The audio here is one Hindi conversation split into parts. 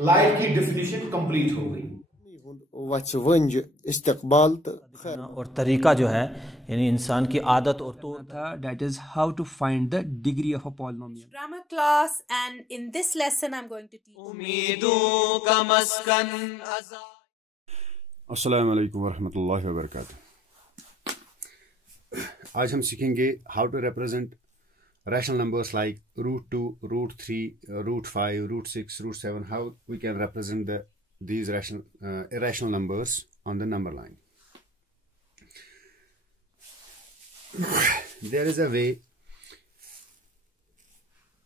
लाइट की डेफिनेशन कंप्लीट हो गई। इस्तकबाल और तरीका जो है यानी इंसान की आदत और तो था, that is how to find the degree of a polynomial. Grammar class, and in this lesson I'm going to teach अस्सलाम वालेकुम वरहमतुल्लाहि वबरकातुह। आज हम सीखेंगे how to represent rational numbers like √2, √3, √5, √6, √7. How we can represent these irrational numbers on the number line. There is a way.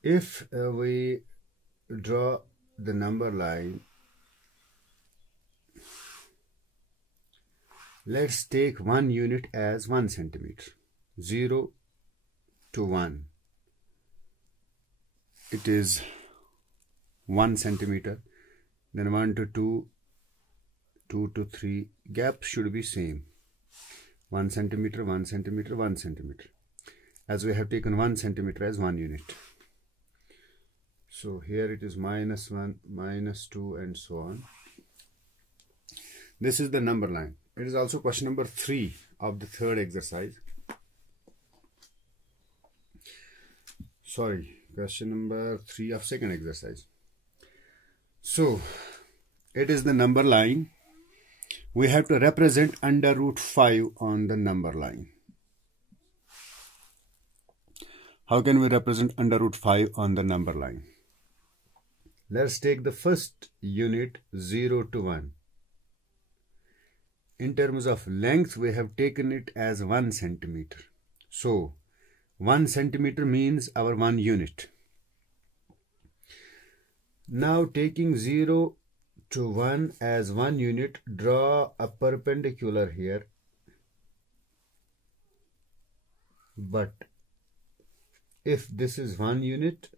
If we draw the number line, let's take one unit as 1 centimeter. 0 to 1. It is 1 centimeter. Then 1 to 2, 2 to 3. Gap should be same. 1 centimeter, 1 centimeter, 1 centimeter. As we have taken 1 centimeter as 1 unit. So here it is -1, -2, and so on. This is the number line. It is also question number 3 of the third exercise. Sorry, question number 3 of second exercise. So it is the number line. We have to represent under √5 on the number line. How can we represent under √5 on the number line? Let's take the first unit 0 to 1. In terms of length, we have taken it as 1 centimeter. So 1 centimeter means our 1 unit. Now taking 0 to 1 as 1 unit, draw a perpendicular here. But if this is 1 unit,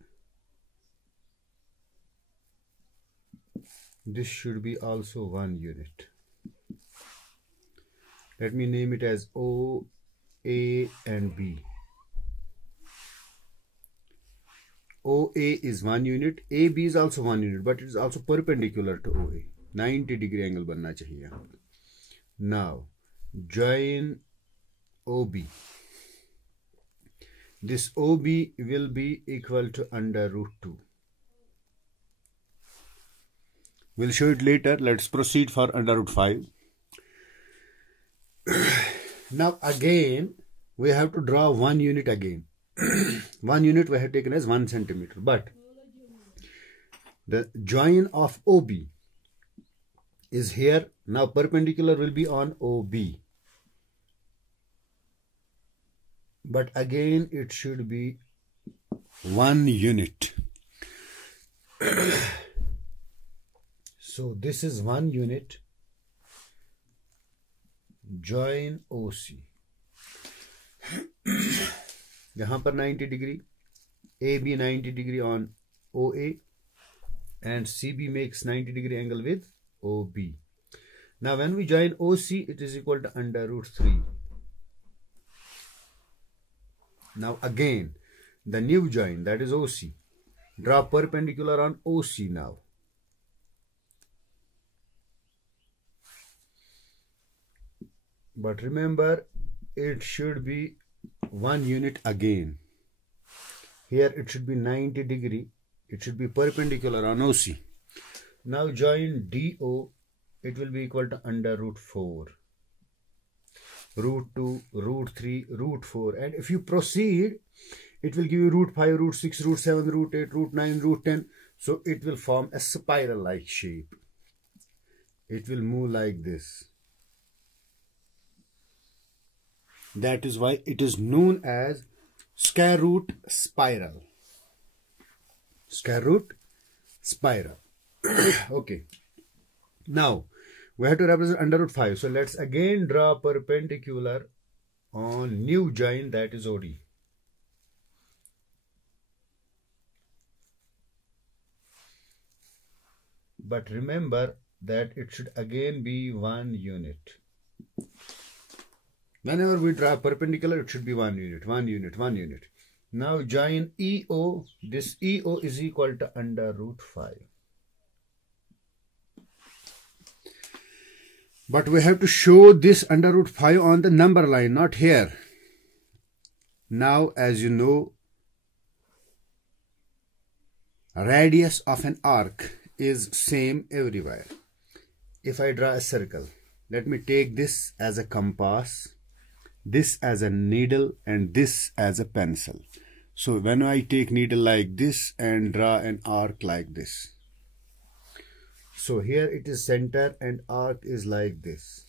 this should be also 1 unit. Let me name it as O, A, and B. OA is 1 unit, AB is also 1 unit, but it is also perpendicular to OA. 90 degree angle बनना चाहिए यहाँ पर. Now join OB. This OB will be equal to under √2. We'll show it later. Let's proceed for under √5. Now again we have to draw 1 unit again. 1 unit we have taken as 1 centimeter, but the join of OB is here. Now perpendicular will be on OB, but again it should be 1 unit. So this is 1 unit. Join OC. यहाँ पर 90 degree, AB 90 degree on OA, and CB makes 90 degree angle with OB. Now when we join OC, it is equal to under √3. Now again the new join, that is OC. Draw perpendicular on OC now. But remember, it should be 1 unit again. Here it should be 90 degree. It should be perpendicular on OC. Now join DO. It will be equal to under √4. √2, √3, √4. And if you proceed, it will give you √5, √6, √7, √8, √9, √10. So it will form a spiral-like shape. It will move like this. That is why it is known as square root spiral. Square root spiral. Okay. Now we have to represent under √5. So let's again draw perpendicular on new join, that is OD. But remember that it should again be 1 unit. Whenever we draw perpendicular, it should be 1 unit, 1 unit, 1 unit. Now join EO. This EO is equal to under √5. But we have to show this under root 5 on the number line, not here. Now, as you know, radius of an arc is same everywhere. If I draw a circle, let me take this as a compass, this as a needle, and this as a pencil. So when I take needle like this and draw an arc like this, so here it is center and arc is like this.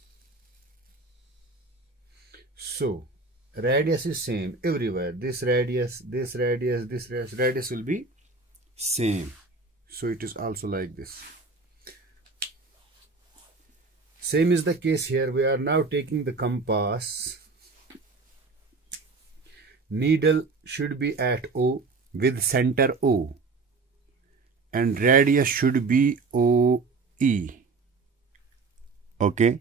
So radius is same everywhere. This radius, this radius, this radius will be same. So it is also like this. Same is the case here. We are now taking the compass. Needle should be at O with center O. And radius should be OE. Okay.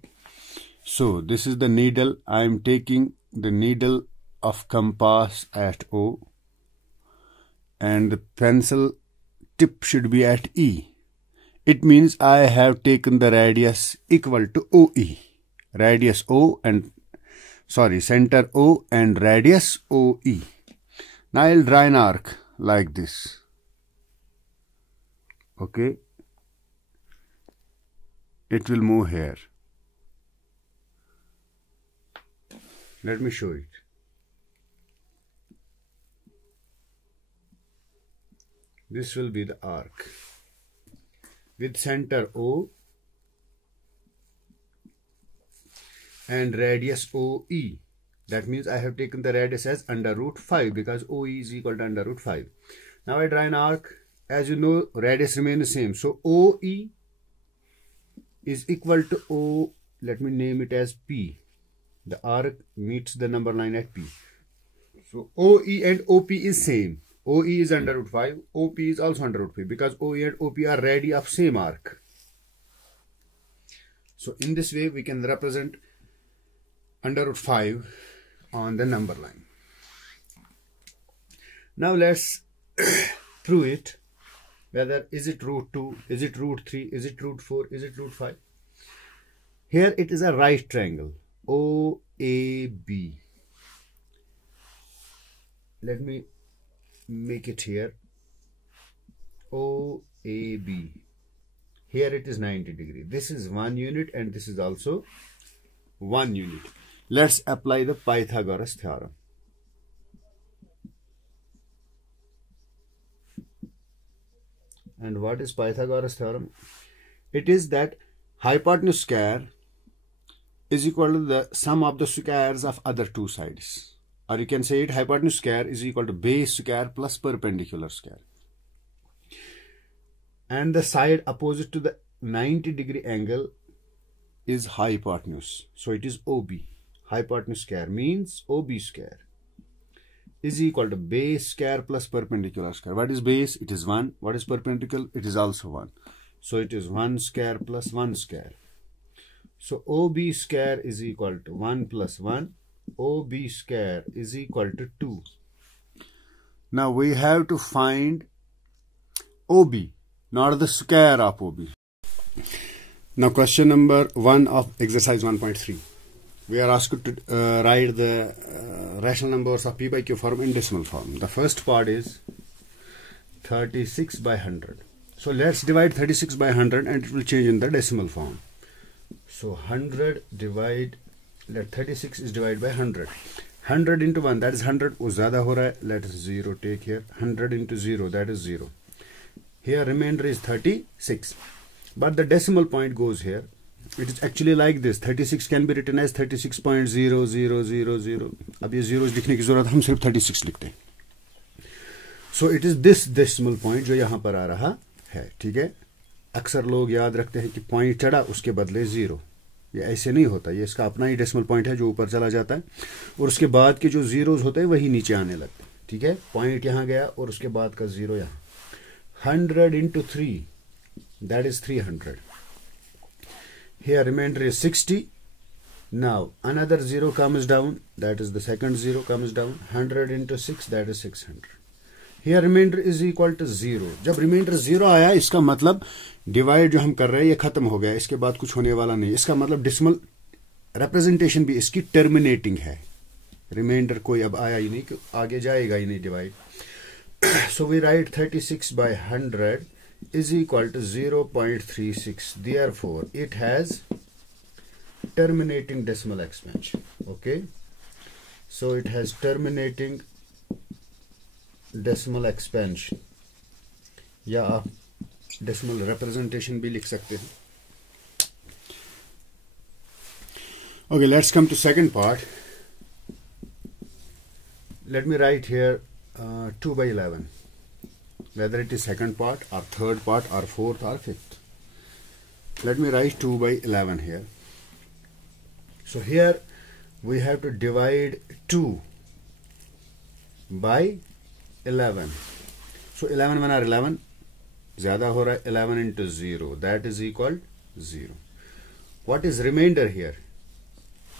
So this is the needle. I am taking the needle of compass at O. And the pencil tip should be at E. It means I have taken the radius equal to OE. Radius O and center O and radius OE. Now I'll draw an arc like this. Okay. It will move here. Let me show it. This will be the arc with center O and radius OE. That means I have taken the radius as under root 5 because OE is equal to under root 5. Now I draw an arc. As you know, radius remains the same. So OE is equal to O. Let me name it as P. The arc meets the number line at P. So OE and OP is same. OE is under root 5. OP is also under root 5 because OE and OP are radii of same arc. So in this way we can represent under root 5 on the number line. Now let's prove it. Whether is it root 2, is it root 3, is it root 4, is it root 5? Here it is a right triangle. OAB. Let me make it here. OAB. Here it is 90 degree. This is 1 unit and this is also 1 unit. Let's apply the Pythagoras theorem. And what is Pythagoras theorem? It is that hypotenuse square is equal to the sum of the squares of other two sides. Or you can say it hypotenuse square is equal to base square plus perpendicular square. And the side opposite to the 90 degree angle is hypotenuse. So it is OB. Hypotenuse square means OB square is equal to base square plus perpendicular square. What is base? It is 1. What is perpendicular? It is also 1. So it is 1 square plus 1 square. So OB square is equal to 1 plus 1. OB square is equal to 2. Now we have to find OB, not the square of OB. Now question number 1 of exercise 1.3. We are asked to write the rational numbers of P by Q form in decimal form. The first part is 36 by 100. So let's divide 36 by 100 and it will change in the decimal form. So 100 divide, let 36 is divided by 100. 100 into 1, that is 100. Oh, zyada ho raha hai. Let us 0 take here. 100 into 0, that is 0. Here remainder is 36. But the decimal point goes here. It is actually like this. 36 can be written as 36.0000. अब ये zeros लिखने की जरूरत हम सिर्फ 36 लिखते हैं. So it is this decimal point जो यहाँ पर आ रहा है. ठीक है. अक्सर लोग याद रखते हैं कि पॉइंट चढ़ा उसके बदले 0. ये ऐसे नहीं होता. ये इसका अपना ही डेसिमल पॉइंट है जो ऊपर चला जाता है और उसके बाद के जो जीरोस होते हैं वही नीचे आने लगते हैं. ठीक है. पॉइंट यहाँ गया और उसके बाद का 0 यहाँ. 100 into 3, that is 300. Here remainder is 60. Now another 0 comes down, that is the second 0 comes down. 100 into 6, that is 600. Here remainder is equal to 0। जब रिमाइंडर 0 आया इसका मतलब डिवाइड जो हम कर रहे हैं ये खत्म हो गया, इसके बाद कुछ होने वाला नहीं। इसका मतलब डेसिमल रिप्रेजेंटेशन भी इसकी टर्मिनेटिंग है। रिमाइंडर कोई अब आया ही नहीं, कि आगे जाएगा ही नहीं divide. So we write 36/100 is equal to 0.36. Therefore, it has terminating decimal expansion. Okay, so it has terminating decimal expansion, या आप decimal representation भी लिख सकते हैं। Okay, let's come to second part. Let me write here 2/11. Whether it is second part or third part or fourth or fifth. Let me write 2/11 here. So here we have to divide 2 by 11. So 11 1 are 11. ज़्यादा हो रहा है 11 into 0. That is equal 0. What is remainder here?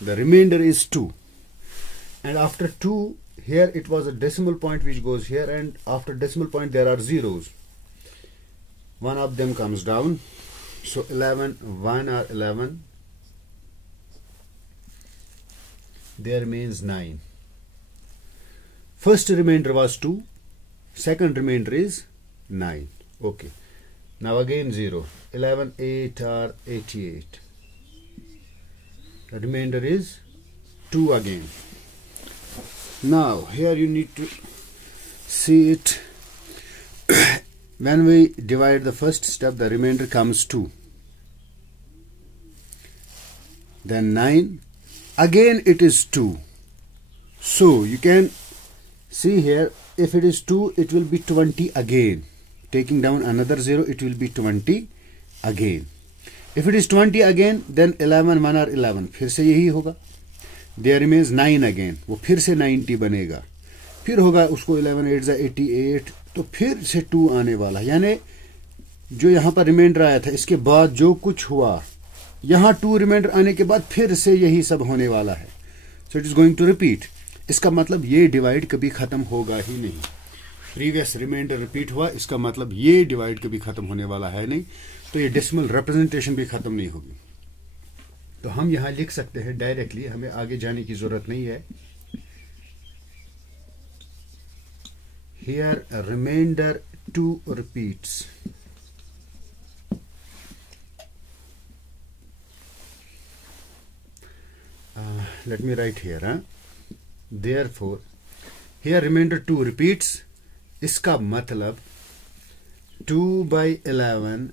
The remainder is 2. And after 2, here it was a decimal point which goes here, and after decimal point there are zeros. One of them comes down. So 11 1 are 11. There remains 9. First remainder was 2. Second remainder is 9. Okay. Now again 0. 11 8 are 88. The remainder is 2 again. Now here you need to see it. When we divide the first step, the remainder comes 2. Then 9. Again it is 2. So you can see here, if it is 2, it will be 20 again. Taking down another 0, it will be 20 again. If it is 20 again, then 11 1 are 11. फिर से यही होगा. There remains 9 again. वो फिर से 90 बनेगा. फिर होगा उसको 11 8 जा 88. तो फिर से 2 आने वाला. यानी जो यहाँ पर रिमाइंडर आया था, इसके बाद जो कुछ हुआ, यहाँ 2 रिमाइंडर आने के बाद फिर से यही सब होने वाला है. So it is going to repeat. इसका मतलब ये डिवाइड कभी खत्म होगा ही नहीं. प्रीवियस रिमाइंडर रिपीट हुआ, इसका मतलब ये डिवाइड कभी खत्म होने वाला है नहीं. तो ये डेसिमल रिप्रेजेंटेशन भी खत्म नहीं होगी. तो हम यहां लिख सकते हैं डायरेक्टली, हमें आगे जाने की जरूरत नहीं है. Here remainder 2 repeats. Let me write here. Therefore, here remainder 2 repeats. इसका मतलब 2/11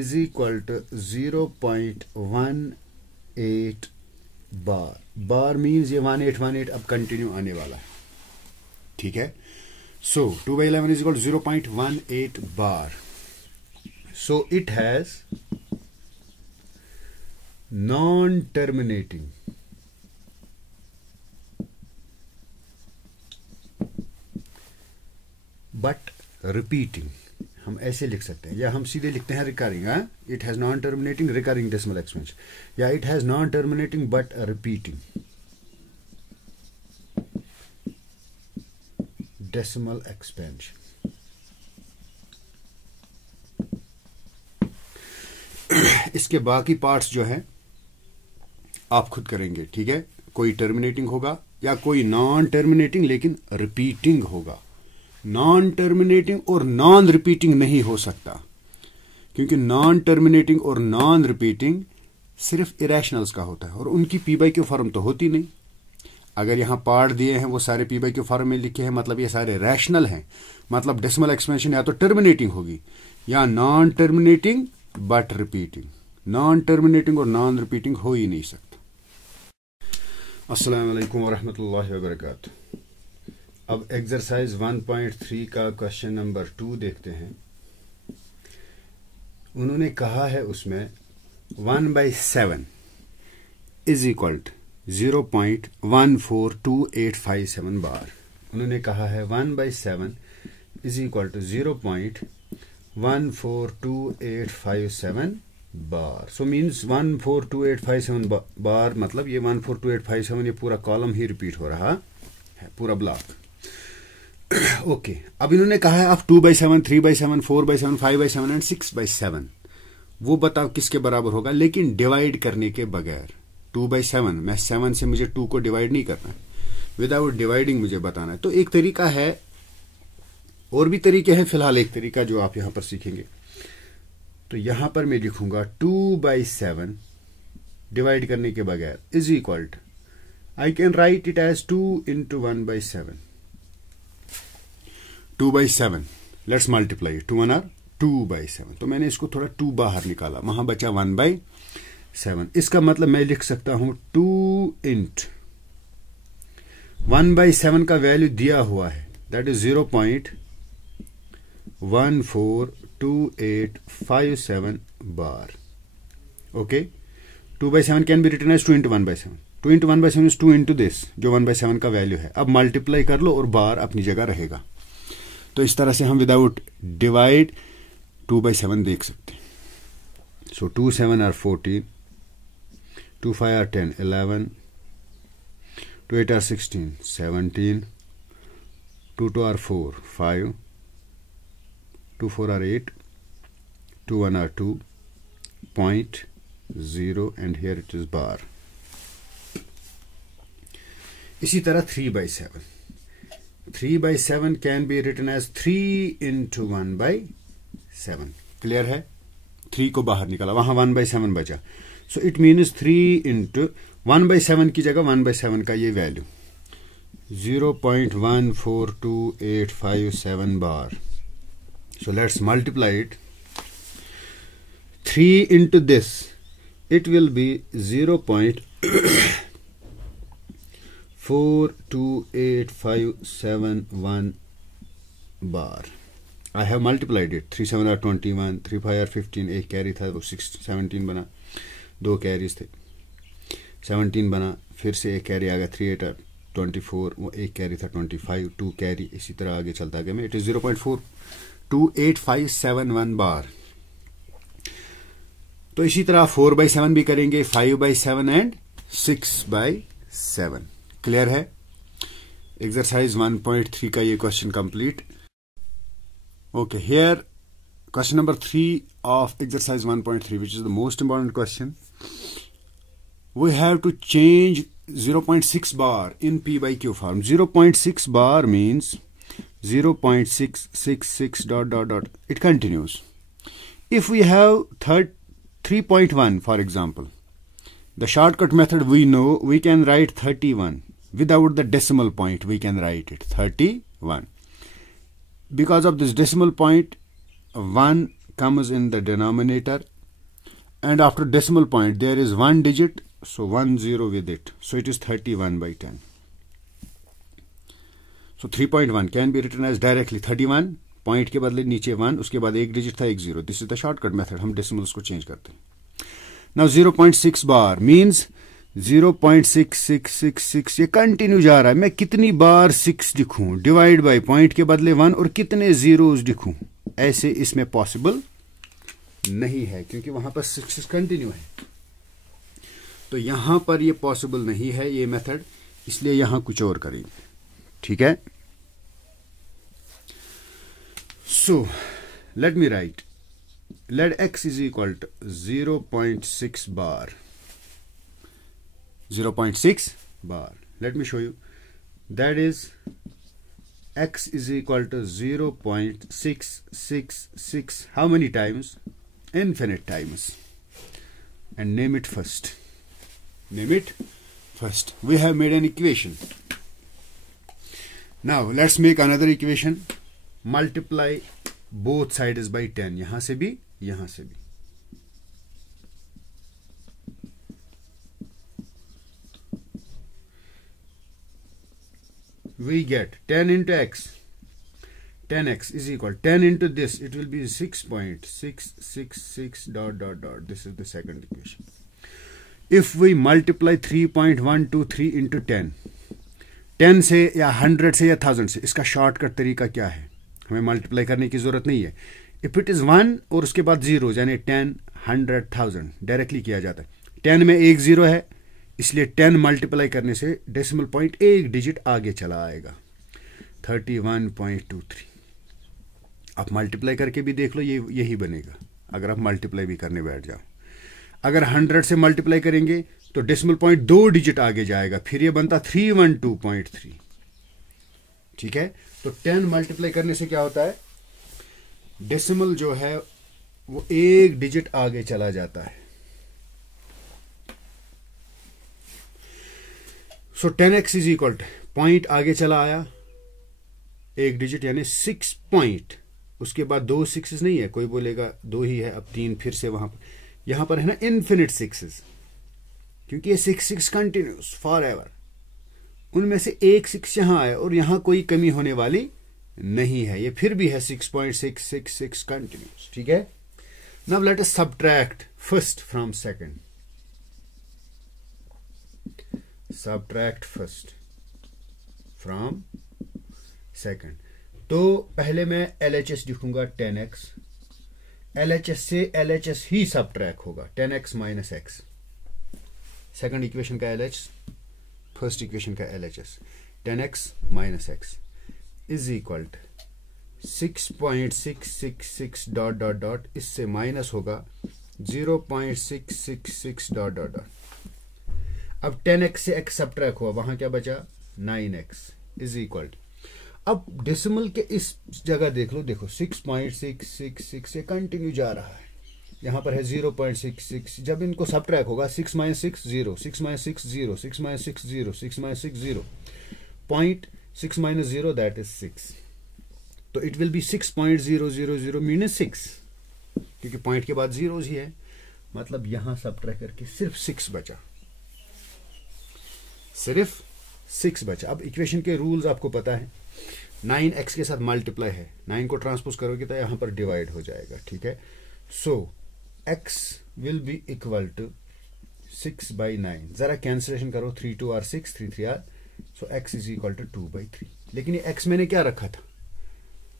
is equal to 0.18 bar. Bar means ये 1818 अब कंटिन्यू आने वाला है. ठीक है. So 2/11 is equal to 0.18 bar. So it has non-terminating but repeating. हम ऐसे लिख सकते हैं, या हम सीधे लिखते हैं recurring. It has non terminating recurring decimal expansion, या it has non terminating but repeating decimal expansion. इसके बाकी पार्ट्स जो है आप खुद करेंगे. ठीक है. कोई टर्मिनेटिंग होगा या कोई नॉन टर्मिनेटिंग लेकिन रिपीटिंग होगा. नॉन टर्मिनेटिंग और नॉन रिपीटिंग नहीं हो सकता, क्योंकि नॉन टर्मिनेटिंग और नॉन रिपीटिंग सिर्फ इरेशनल्स का होता है और उनकी p/q फॉर्म तो होती नहीं. अगर यहां पार्ट दिए हैं वो सारे p/q फॉर्म में लिखे हैं, मतलब ये सारे रैशनल हैं. मतलब डेसिमल एक्सपेंशन या तो टर्मिनेटिंग होगी या non terminating but repeating. Non terminating और नॉन रिपीटिंग हो ही नहीं सकता. अस्सलाम वालेकुम वरहमतुल्लाहि वबरकातुहू. अब एक्सरसाइज 1.3 का क्वेश्चन नंबर 2 देखते हैं. उन्होंने कहा है उसमें 1/7 इज इक्वल टू 0.142857 बार. उन्होंने कहा है 1/7 is equal to 0.142857 bar. So means 142857 bar, मतलब ये 142857 ये पूरा कॉलम ही रिपीट हो रहा है, पूरा ब्लॉक. ओके, अब इन्होंने कहा है आप 2/7, 3/7, 4/7, 5/7 एंड 6/7 वो बताओ किसके बराबर होगा, लेकिन डिवाइड करने के बगैर। 2/7 मैं 7 से मुझे 2 को डिवाइड नहीं करना, विदाउट डिवाइडिंग मुझे बताना है। तो एक तरीका है, और भी तरीके हैं, फिलहाल एक तरीका जो आप यहां पर सीखेंगे। तो यहां पर मैं लिखूंगा 2/7 डिवाइड करने के बगैर is equal to, I can write it as 2 into 1/7। 2/7 let's multiply, 2 1 2/7। तो मैंने इसको थोड़ा 2 बाहर निकाला, वहां बचा 1/7। इसका मतलब मैं लिख सकता हूं 2 into 1/7 का वैल्यू दिया हुआ है, that is 0.142857 bar. Okay, 2/7 can be written as 2 into 1/7। 2 into 1/7 is 2 into this, जो 1/7 का वैल्यू है। अब मल्टीप्लाई कर लो और बार अपनी जगह रहेगा। तो इस तरह से हम विदाउट डिवाइड 2/7 देख सकते हैं। सो 2 7 are 14, 2 5 are 10, 11, 2 8 are 16, 17, 2 2 are 4, 5, 2 4 are 8, 2 1 are 2, 0.0 and here it is bar. इसी तरह 3/7. 3/7 can be written as 3 into 1/7. Clear है? 3 को बाहर निकाला, वहां 1/7 बचा. सो इट मीन्स 3 into 1/7 की जगह 1/7 का ये value 0.142857 bar. So let's multiply it. 3 into this, it will be 0.428571 bar. I have multiplied it. 3 7 are 21, 3 5 are 15, एक कैरी था वो 17 बना, 2 कैरीज थे 17 बना, फिर से एक कैरी आ गया 3 8 24, वो एक कैरी था 25, 2 कैरी, इसी तरह आगे चलता गया मैं. इट इज 0.428571 बार. तो इसी तरह 4/7 भी करेंगे, 5/7 एंड 6/7. क्लियर है? एक्सरसाइज 1.3 का ये question complete. Okay, here question number 3 of exercise 1.3, which is the most important question. We have to change 0.6 bar in P by Q form. 0.6 bar means 0.666 ... It continues. If we have 3.1, for example, the shortcut method we know, we can write 31. Without the decimal point, we can write it 31. Because of this decimal point, 1 comes in the denominator, and after decimal point there is 1 digit, so 1 0 with it, so it is 31/10. So 3.1 can be written as directly 31, point के बदले नीचे 1, उसके बाद एक डिजिट था, एक 0. This is the shortcut method. हम decimals को चेंज करते हैं. Now 0.6 bar means 0.6666. ये कंटिन्यू जा रहा है. मैं कितनी बार 6 लिखूं, डिवाइड बाय पॉइंट के बदले 1, और कितने जीरोस लिखूं, ऐसे इसमें पॉसिबल नहीं है, क्योंकि वहां पर 6 कंटिन्यू है. तो यहां पर ये पॉसिबल नहीं है ये मेथड, इसलिए यहां कुछ और करेंगे. ठीक है? So let me right, let x is equal to 0.6 bar. 0.6 bar. Let me show you. That is, x is equal to 0.666. How many times? Infinite times. And name it first. Name it first. We have made an equation. Now let's make another equation. Multiply both sides by 10. यहां से भी, यहां से भी. We get 10 into x. 10x is equal 10 into this. It will be 6.666 ... This is the second equation. If we multiply 3.123 into 10, 10 से या 100 से या 1000 से, इसका शॉर्टकट तरीका क्या है? हमें मल्टीप्लाई करने की जरूरत नहीं है. इफ इट इज 1 और उसके बाद 0, यानी 10, 100, 1000 डायरेक्टली किया जाता है. 10 में एक 0 है, इसलिए 10 मल्टीप्लाई करने से डेसिमल पॉइंट एक डिजिट आगे चला आएगा. 31.23। आप मल्टीप्लाई करके भी देख लो, ये यही बनेगा अगर आप मल्टीप्लाई भी करने बैठ जाओ। अगर 100 से मल्टीप्लाई करेंगे तो डेसिमल पॉइंट 2 डिजिट आगे जाएगा, फिर ये बनता 312.3। ठीक है, तो 10 मल्टीप्लाई करने से क्या होता है, डेसिमल जो है वो 1 डिजिट आगे चला जाता है। So 10x is equal to, point आगे चला आया 1 डिजिट यानी 6 पॉइंट, उसके बाद 2 6 नहीं है, कोई बोलेगा 2 ही है, अब 3 फिर से वहां पर, यहां पर है ना इन्फिनिट 6, क्योंकि ये 6 कंटिन्यूस फॉर एवर, उनमें से एक 6 यहां है और यहां कोई कमी होने वाली नहीं है, ये फिर भी है 6.666 कंटिन्यूस। ठीक है, now let us subtract first from second, subtract first from second. तो पहले मैं LHS लिखूंगा 10x, LHS से LHS ही सब्ट्रैक्ट होगा, 10x minus x, second equation का LHS, फर्स्ट इक्वेशन का LHS, 10x minus x is equal to 6.666 dot dot dot, इससे माइनस होगा 0.666 डॉट डॉट डॉट। अब 10x से x सब्ट्रैक्ट हुआ, वहां क्या बचा 9x इज इक्वल टू, अब डेसिमल के इस जगह देख लो, देखो 6.666 से कंटिन्यू जा रहा है, यहां पर है 0.66, जब इनको सब्ट्रैक्ट होगा 6 minus 6 0, 6 minus 6 0, 6 minus 6 0, 6 minus 6 0, point 6 minus 0 that is 6, तो इट विल बी 6.000 मीनस 6, क्योंकि पॉइंट के बाद जीरोज ही है, मतलब यहां सब्ट्रैक्ट करके सिर्फ 6 बचा, सिर्फ 6 बचा। अब इक्वेशन के रूल्स आपको पता है, 9x के साथ मल्टीप्लाई है, 9 को ट्रांसपोज करोगे तो यहां पर डिवाइड हो जाएगा। ठीक है, सो x will be equal to 6/9, जरा कैंसिलेशन करो, 3 2 are 6, 3 3 are, so x is equal to 2/3। लेकिन ये x मैंने क्या रखा था,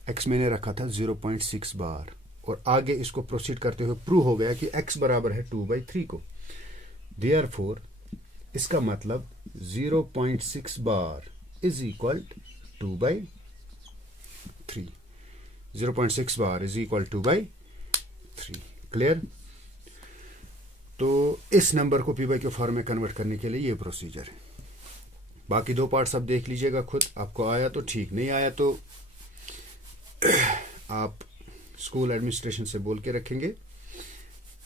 x मैंने रखा था 0.6 बार, और आगे इसको प्रोसीड करते हुए प्रूव हो गया कि x बराबर है 2/3 को, देयरफॉर इसका मतलब 0.6 बार is equal 2/3, 0.6 bar is equal 2/3। Clear? तो इस नंबर को p/q फॉर्म में कन्वर्ट करने के लिए ये प्रोसीजर है। बाकी 2 पार्ट्स आप देख लीजिएगा खुद, आपको आया तो ठीक, नहीं आया तो आप स्कूल एडमिनिस्ट्रेशन से बोल के रखेंगे।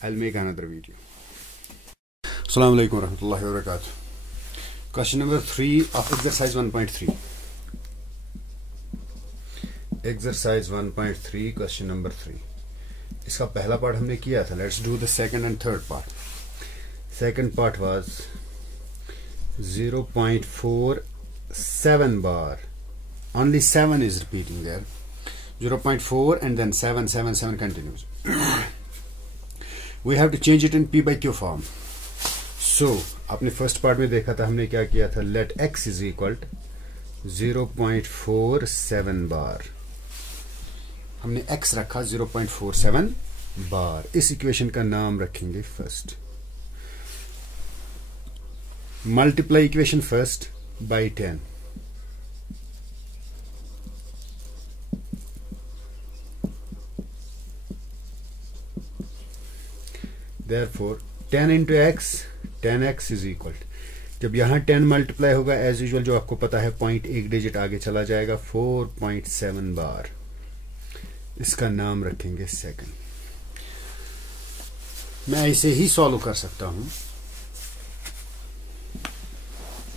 I will make another video. अस्सलाम वालेकुम रहमतुल्लाहि व बरकातुहू। Question number 3 of exercise 1.3, exercise 1.3 question number 3। इसका पहला पार्ट हमने किया था, let's do the second and third part. Second part was 0.47 bar, only 7 is repeating there, 0.4 and then 7 7 7 continues. We have to change it in p/q form. So आपने फर्स्ट पार्ट में देखा था, हमने क्या किया था, लेट x इज इक्वल 0.47 बार, हमने x रखा 0.47 बार। इस इक्वेशन का नाम रखेंगे first, multiply equation first by 10, therefore 10 into x, 10x is equal, जब यहां 10 मल्टीप्लाई होगा एज यूजुअल जो आपको पता है, पॉइंट 1 डिजिट आगे चला जाएगा, 4.7 बार। इसका नाम रखेंगे सेकंड। मैं इसे ही सॉल्व कर सकता हूं,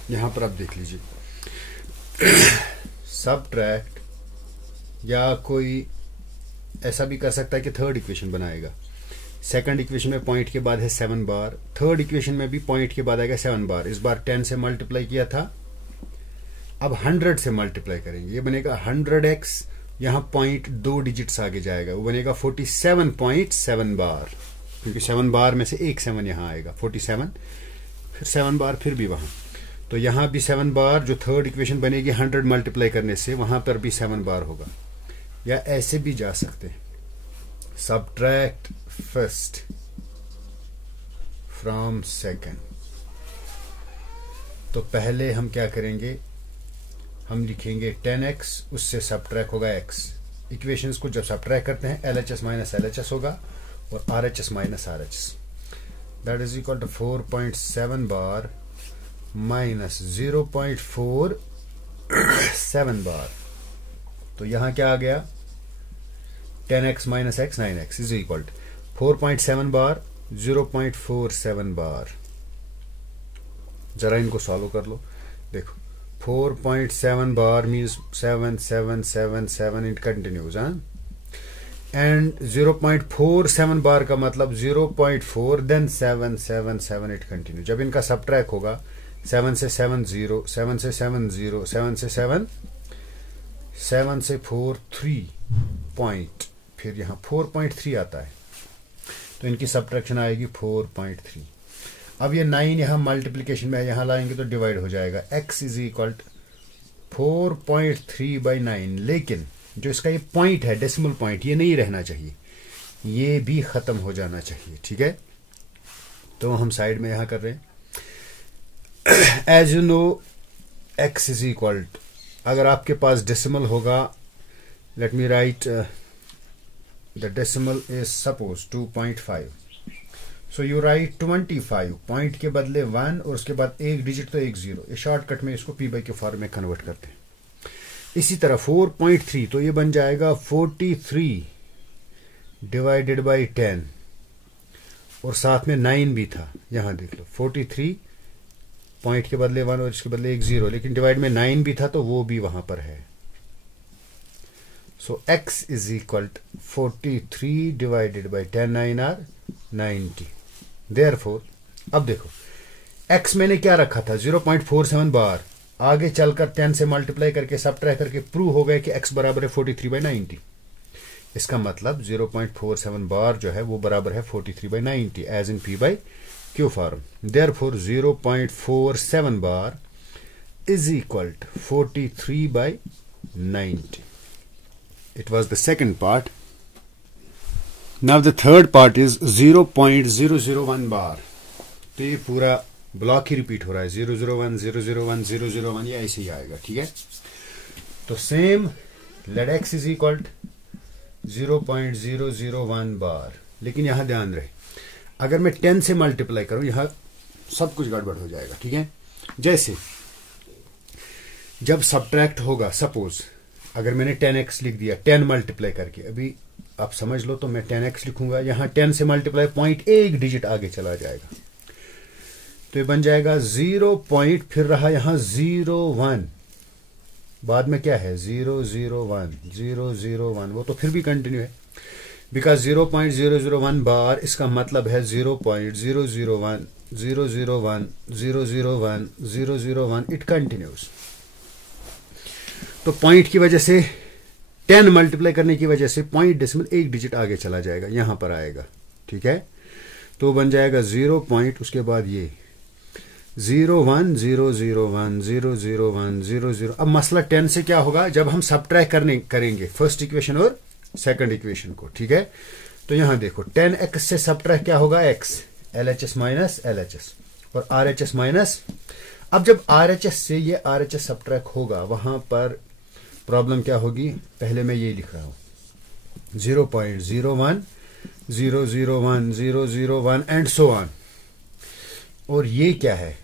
यहां पर आप देख लीजिए, सबट्रैक्ट, या कोई ऐसा भी कर सकता है कि थर्ड इक्वेशन बनाएगा। सेकंड इक्वेशन में पॉइंट के बाद है 7 बार, थर्ड इक्वेशन में भी पॉइंट के बाद आएगा 7 बार। इस बार 10 से मल्टीप्लाई किया था, अब 100 से मल्टीप्लाई करेंगे, ये बनेगा 100x, यहां पॉइंट 2 डिजिट्स आगे जाएगा, वो बनेगा 47.7 बार, क्योंकि 7 बार में से एक 7 यहां आएगा, 47, फिर 7 बार फिर भी वहां, तो यहां भी 7 बार, जो थर्ड इक्वेशन बनेगी 100 मल्टीप्लाई करने से, वहां पर भी 7 बार होगा। या ऐसे भी जा सकते हैं, सबट्रैक्ट फर्स्ट फ्रॉम सेकंड। तो पहले हम क्या करेंगे, हम लिखेंगे 10x, उससे सबट्रैक्ट होगा x। इक्वेशंस को जब सबट्रैक्ट करते हैं LHS माइनस LHS होगा और RHS minus RHS, that is equal to 4.7 bar minus 0.47 bar. तो यहां क्या आ गया, 10x minus x 9x is equal to 4.7 bar 0.47 bar. जरा इनको सॉल्व कर लो। देखो 4.7 bar means 7 it continues, and 0.47 bar का मतलब 0.4 देन 7 इट कंटिन्यू। जब इनका सबट्रैक्ट होगा 7 से 7 0, 7 से 7 0, 7 से 7, 7 से 4 3 पॉइंट, फिर यहां 4.3 आता है, तो इनकी सबट्रैक्शन आएगी 4.3। अब ये 9 यहां मल्टीप्लीकेशन में यहां लाएंगे तो डिवाइड हो जाएगा। x इज इक्वल 4.3/9, लेकिन जो इसका ये पॉइंट है, डेसिमल पॉइंट, ये नहीं रहना चाहिए, ये भी खत्म हो जाना चाहिए। ठीक है, तो हम साइड में यहां कर रहे हैं। As you know x is equal, अगर आपके पास डेसिमल होगा, let me write the decimal is suppose 2.5, so you write 25, point के बदले 1 और उसके बाद एक डिजिट तो एक 0। ये शॉर्टकट में इसको p/q फॉर्म में कन्वर्ट करते हैं। इसी तरह 4.3, तो ये बन जाएगा 43 डिवाइडेड बाई 10, और साथ में 9 भी था। यहां देख लो 43, पॉइंट के बदले 1 और इसके बदले एक 0, लेकिन डिवाइड में 9 भी था तो वो भी वहां पर है। सो x is equal 43 divided by 10, 9 are 90। Therefore अब देखो x मैंने क्या रखा था 0.47 बार, आगे चलकर 10 से मल्टीप्लाई करके सबट्रैक्ट करके प्रूव हो गया कि x बराबर है 43/90। इसका मतलब 0.47 बार जो है वो बराबर है 43/90 as in p/q form. Therefore 0.47 bar is equal to 43/90। It was the second part. Now the third part is 0.001 bar. तो ये पूरा ब्लॉक ही रिपीट हो रहा है, 001 001 001, ये ऐसे ही आएगा। ठीक है, तो same late x is equal 0.001 बार, लेकिन यहां ध्यान रहे अगर मैं 10 से मल्टीप्लाई करूं यहां सब कुछ गड़बड़ हो जाएगा। ठीक है, जैसे जब सबट्रैक्ट होगा, सपोज अगर मैंने 10x लिख दिया 10 मल्टीप्लाई करके, अभी आप समझ लो तो मैं 10x लिखूंगा, यहां 10 से मल्टीप्लाई पॉइंट एक डिजिट आगे चला जाएगा, तो ये बन जाएगा 0 पॉइंट, फिर रहा यहां 0.1, बाद में क्या है 0.01 0.01, वो तो फिर भी कंटिन्यू है, बिकॉज 0.001 बार इसका मतलब है 0.001 0.01 0.01 0.01 इट कंटिन्यूज। तो पॉइंट की वजह से 10 मल्टीप्लाई करने की वजह से पॉइंट डेसिमल एक डिजिट आगे चला जाएगा, यहां पर आएगा। ठीक है, तो बन जाएगा 0 पॉइंट, उसके बाद ये 0.1 0.01 0.01 0.0। अब मसला 10 से क्या होगा, जब हम सबट्रैक्ट करेंगे फर्स्ट इक्वेशन और सेकंड इक्वेशन को। ठीक है, तो यहां देखो 10x से सबट्रैक्ट क्या होगा x, LHS माइनस LHS और RHS माइनस। अब जब RHS से ये RHS सबट्रैक्ट होगा, वहां पर प्रॉब्लम क्या होगी, पहले मैं ये लिख रहा हूं 0.01 0.01 0.01 एंड सो ऑन, और ये क्या है,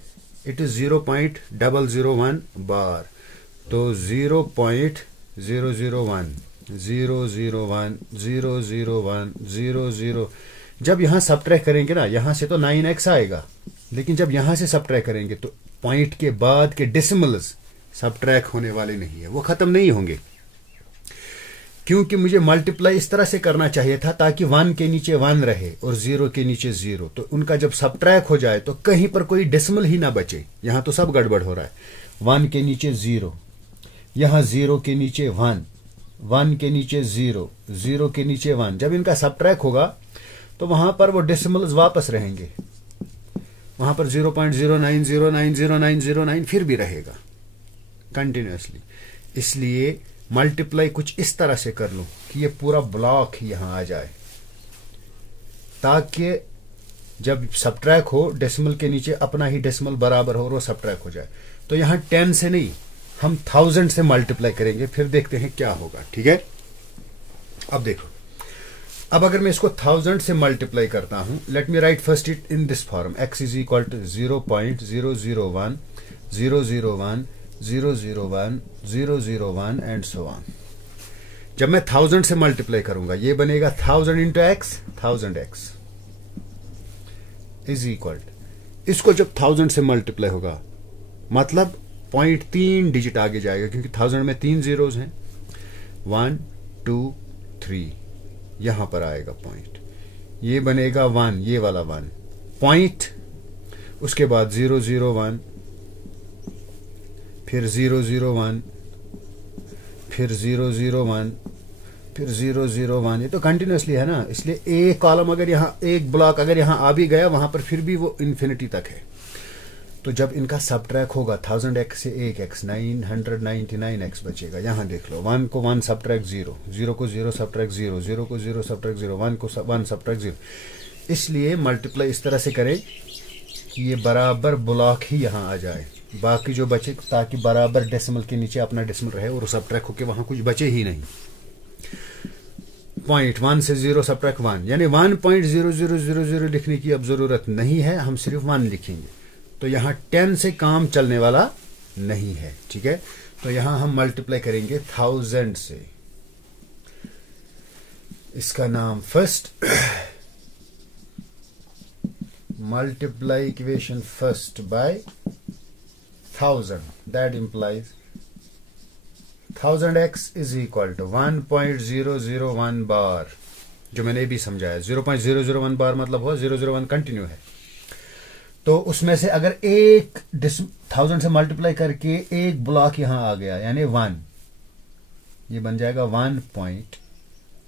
इट इज 0.001 बार, तो 0.001 0.01 0.01 0.0। जब यहां सबट्रैक्ट करेंगे ना, यहां से तो 9x आएगा, लेकिन जब यहां से सबट्रैक्ट करेंगे तो पॉइंट के बाद के डेसिमल्स सबट्रैक्ट होने वाले नहीं है, वो खत्म नहीं होंगे, क्योंकि मुझे मल्टीप्लाई इस तरह से करना चाहिए था ताकि 1 के नीचे 1 रहे और 0 के नीचे 0, तो उनका जब सबट्रैक्ट हो जाए तो कहीं पर कोई डेसिमल ही ना बचे। यहां तो सब गड़बड़ हो रहा है, 1 के नीचे 0, यहां 0 के नीचे 1, 1 के नीचे 0, 0 के नीचे 1। जब इनका सबट्रैक्ट होगा तो वहां पर वो डेसिमल्स वापस रहेंगे, वहां पर 0.09090909 फिर भी रहेगा कंटिन्यूअसली। इसलिए मल्टीप्लाई कुछ इस तरह से कर लो कि ये पूरा ब्लॉक यहां आ जाए, ताकि जब सबट्रैक्ट हो डेसिमल के नीचे अपना ही डेसिमल बराबर हो और वो सबट्रैक्ट हो जाए। तो यहां 10 से नहीं, हम 1000 से मल्टीप्लाई करेंगे, फिर देखते हैं क्या होगा। ठीक है, अब देखो, अब अगर मैं इसको 1000 से मल्टीप्लाई करता हूं, let me write first it in this form, x is equal to 0.001 001 001 001 and so on. जब मैं 1000 से मल्टीप्लाई करूंगा, ये बनेगा 1000 into x, 1000x is equal, इसको जब 1000 से मल्टीप्लाई होगा मतलब 0.3 डिजिट आगे जाएगा, क्योंकि 1000 में 3 जीरोज हैं, 1 2 3, यहां पर आएगा पॉइंट, ये बनेगा 1, ये वाला 1 पॉइंट, उसके बाद 001, फिर 001, फिर 001, फिर 001, ये तो कंटिन्यूसली है ना, इसलिए एक कॉलम अगर यहां, एक ब्लॉक अगर यहां आ भी गया, वहां पर फिर भी वो इन्फिनिटी तक है। तो जब इनका सबट्रैक होगा 1000x से 1x, 999x बचेगा। यहां देख लो, 1 को 1 सबट्रैक्ट 0, 0 को 0 सबट्रैक्ट 0, 0 को 0 सबट्रैक्ट 0, 1 को 1 सबट्रैक्ट 0। इसलिए मल्टीप्लाई इस तरह से करें कि ये बराबर ब्लॉक ही यहां आ जाए, बाकी जो बचे, ताकि बराबर डेसिमल के नीचे अपना डेसिमल रहे और सबट्रैक्ट होके वहां कुछ बचे ही नहीं। पॉइंट 1 से 0 सबट्रैक्ट 1, यानी 1.0000 लिखने की अब जरूरत नहीं है, हम सिर्फ 1 लिखेंगे। तो यहां 10 से काम चलने वाला नहीं है। ठीक है, तो यहां हम मल्टीप्लाई करेंगे 1000 से, इसका नाम first, multiply equation first by 1000, that implies 1000x is equal to 1.001 bar, जो मैंने भी समझाया। 0.001 बार मतलब हुआ 001 कंटिन्यू है। तो उसमें से अगर एक 1000 से मल्टीप्लाई करके एक ब्लॉक यहां आ गया, यानी 1, ये बन जाएगा 1 पॉइंट,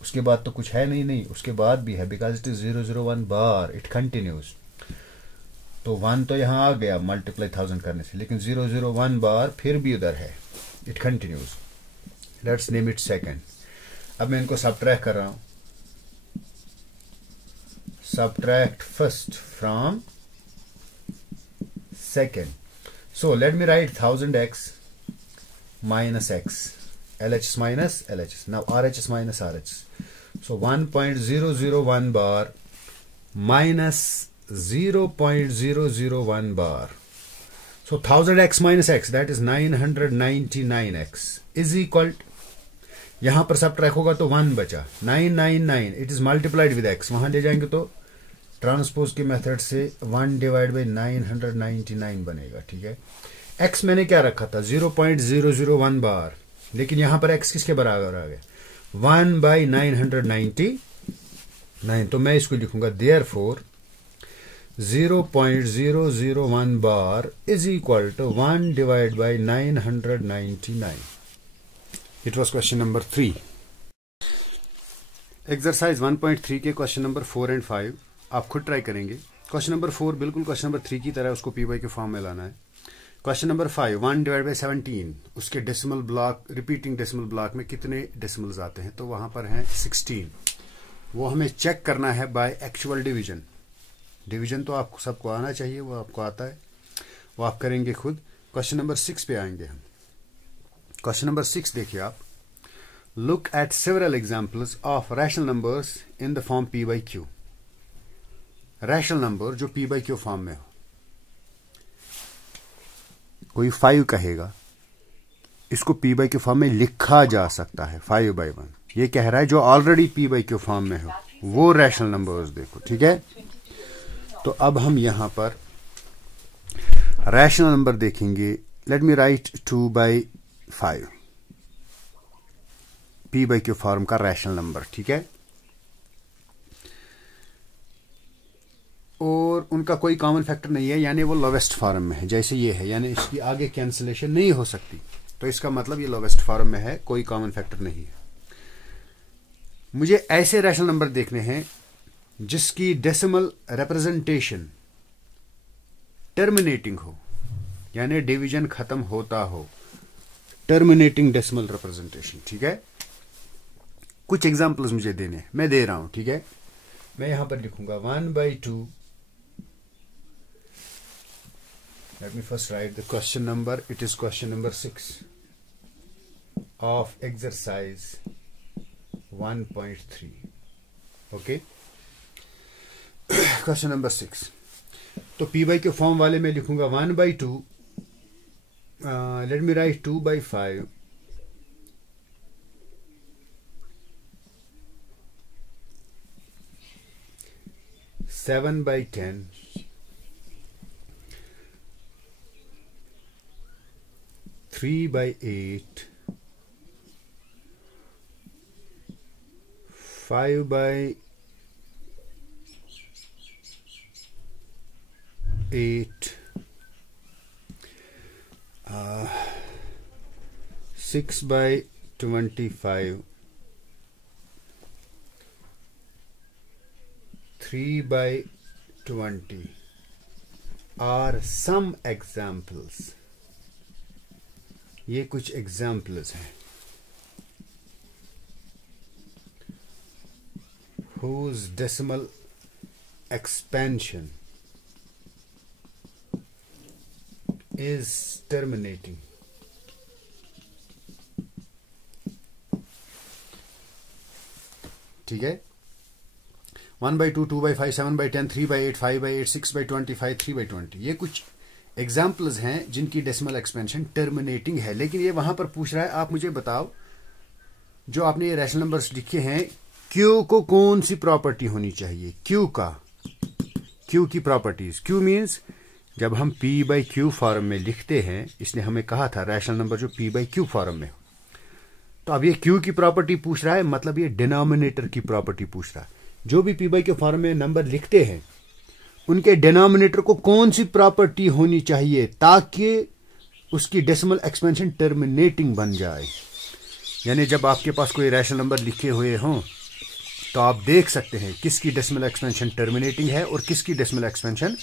उसके बाद तो कुछ है नहीं, उसके बाद भी है, because it is 001 bar, it continues. तो 1 तो यहां आ गया मल्टीप्लाई 1000 करने से, लेकिन 001 बार फिर भी उधर है, it continues. Let's name it second. अब मैं इनको सबट्रैक्ट कर रहा हूं, subtract first from second. So let me write 1000x minus x, LHS minus LHS. Now RHS minus RHS. So 1.001 bar minus 0.001 bar. So 1000x minus x, that is 999x is equal to, यहां पर सब ट्रैक होगा तो 1 बचा, 999, it is multiplied with x, वहां ले जाएंगे तो ट्रांसपोज के मेथड से 1 डिवाइड बाई 999 बनेगा। ठीक है, x मैंने क्या रखा था 0.001 बार, लेकिन यहां पर x किसके बराबर आ गया 1 बाई 999, तो मैं इसको लिखूंगा therefore 0.001 bar is equal to 1 divide by 999। It was question number 3। Exercise 1.3 के क्वेश्चन नंबर 4 एंड 5 आप खुद ट्राई करेंगे। क्वेश्चन नंबर 4 बिल्कुल क्वेश्चन नंबर 3 की तरह उसको पी के फॉर्म में लाना है। क्वेश्चन नंबर 5, 1 डिवाइड बाई 17, उसके decimal block, repeating decimal block में कितने डेसिमल्स आते हैं, तो वहां पर हैं 16। वो हमें चेक करना है बाय एक्चुअल डिवीजन। डिवीजन तो आपको सबको आना चाहिए, वो आपको आता है, वो आप करेंगे खुद। क्वेश्चन नंबर 6 पे आएंगे हम। क्वेश्चन नंबर 6 देखिए आप, look at several examples of rational numbers in the form P by Q. Rational number जो पी बाई क्यू फॉर्म में हो, कोई 5 कहेगा, इसको पी बाई क्यू फॉर्म में लिखा जा सकता है 5/1। ये कह रहा है जो already P by Q form में हो वो रैशनल नंबर्स देखो। ठीक है, तो अब हम यहां पर रैशनल नंबर देखेंगे। Late me right 2/5 P by Q form का रैशनल नंबर। ठीक है, और उनका कोई कॉमन फैक्टर नहीं है, यानी वो लोवेस्ट फॉर्म में है, जैसे ये है, यानी इसकी आगे कैंसिलेशन नहीं हो सकती, तो इसका मतलब ये लोवेस्ट फॉर्म में है, कोई कॉमन फैक्टर नहीं है। मुझे ऐसे रैशनल नंबर देखने हैं जिसकी डेसिमल रिप्रेजेंटेशन टर्मिनेटिंग हो, यानी डिवीजन खत्म होता हो, टर्मिनेटिंग डेसिमल रिप्रेजेंटेशन। ठीक है, कुछ एग्जांपल्स मुझे देने, मैं दे रहा हूं। ठीक है, मैं यहां पर लिखूंगा 1/2। Let me first write the question number. It is question number 6. of exercise 1.3. Okay. Question number 6. तो पी बाई के फॉर्म वाले में लिखूंगा 1/2. Late me right 2/5 7/10 3/8 5/8 6/25 3/20 are some examples. ये कुछ एग्जाम्पल्स हैं whose decimal expansion is terminating. ठीक है. 1/2 2/5 7/10 3/8 5/8 6/25 3/20 ये कुछ एग्जाम्पल्स हैं जिनकी डेसिमल एक्सपेंशन टर्मिनेटिंग है. लेकिन ये वहां पर पूछ रहा है आप मुझे बताओ जो आपने ये रैशनल नंबर्स लिखे हैं क्यू को कौन सी प्रॉपर्टी होनी चाहिए. क्यू की प्रॉपर्टीज. क्यू मीन्स जब हम p/q फॉर्म में लिखते हैं इसने हमें कहा था रैशनल नंबर जो p/q फॉर्म में हो. तो अब ये क्यू की प्रॉपर्टी पूछ रहा है मतलब ये डिनोमिनेटर की प्रॉपर्टी पूछ रहा है. जो भी p/q फॉर्म में नंबर लिखते हैं उनके डिनोमिनेटर को कौन सी प्रॉपर्टी होनी चाहिए ताकि उसकी डेसिमल एक्सपेंशन टर्मिनेटिंग बन जाए. यानी जब आपके पास कोई रैशनल नंबर लिखे हुए हों तो आप देख सकते हैं किसकी डेसिमल एक्सपेंशन टर्मिनेटिंग है और किसकी decimal expansion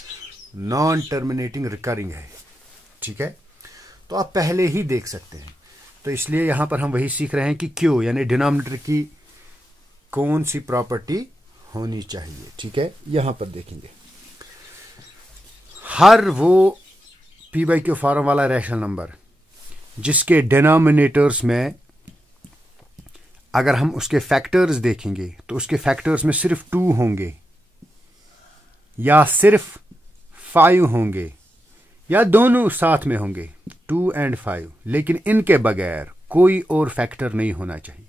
non terminating recurring है. ठीक है. तो आप पहले ही देख सकते हैं. तो इसलिए यहां पर हम वही सीख रहे हैं कि क्यू यानी डिनोमिनेटर की कौन सी प्रॉपर्टी होनी चाहिए. ठीक है. यहां पर देखेंगे हर वो p/q फॉर्म वाला रैशनल नंबर जिसके डिनोमिनेटर्स में अगर हम उसके फैक्टर्स देखेंगे तो उसके फैक्टर्स में सिर्फ 2 होंगे या सिर्फ 5 होंगे या दोनों साथ में होंगे 2 और 5. लेकिन इनके बगैर कोई और फैक्टर नहीं होना चाहिए.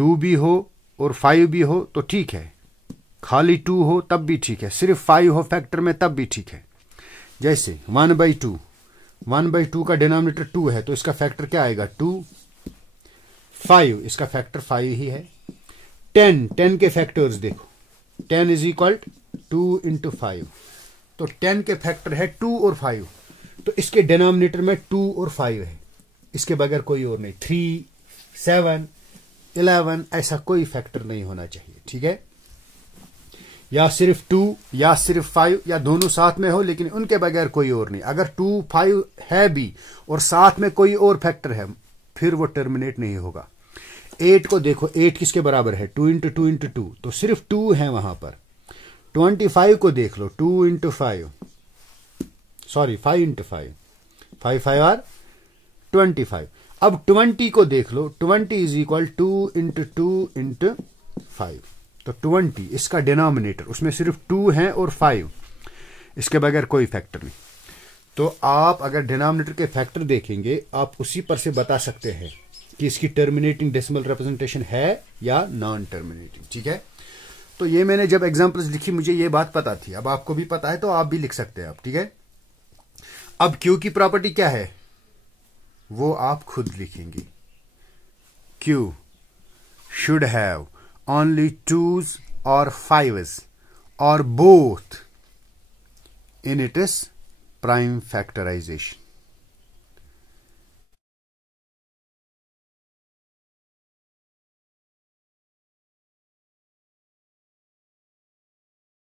2 भी हो और 5 भी हो तो ठीक है. खाली 2 हो तब भी ठीक है. सिर्फ 5 हो फैक्टर में तब भी ठीक है. जैसे 1/2 का डिनोमिनेटर 2 है तो इसका फैक्टर क्या आएगा 2. 5 इसका फैक्टर 5 ही है. 10 के फैक्टर्स देखो 10 इज इक्वल 2 × 5 तो 10 के फैक्टर है 2 और 5 तो इसके डिनोमिनेटर में 2 और 5 है. इसके बगैर कोई और नहीं. 3 7 11 ऐसा कोई फैक्टर नहीं होना चाहिए. ठीक है. या सिर्फ 2 या सिर्फ 5 या दोनों साथ में हो लेकिन उनके बगैर कोई और नहीं. अगर 2 5 है भी और साथ में कोई और फैक्टर है फिर वो टर्मिनेट नहीं होगा. 8 को देखो 8 किसके बराबर है 2 × 2 × 2 तो सिर्फ 2 है वहां पर. 25 को देख लो 2 × 5 सॉरी 5 × 5 5 5 आर 25. अब 20 को देख लो 20 इज इक्वल 2 × 2 × 5 तो 20 इसका डिनोमिनेटर उसमें सिर्फ 2 है और 5 इसके बगैर कोई फैक्टर नहीं. तो आप अगर डिनोमिनेटर के फैक्टर देखेंगे आप उसी पर से बता सकते हैं कि इसकी टर्मिनेटिंग डेसिमल रिप्रेजेंटेशन है या नॉन टर्मिनेटिंग. ठीक है. तो ये मैंने जब एग्जांपल्स लिखी मुझे ये बात पता थी. अब आपको भी पता है तो आप भी लिख सकते हैं आप. ठीक है. अब क्यू की प्रॉपर्टी क्या है वो आप खुद लिखेंगे. Q should have only 2s or 5s or both in its prime factorization.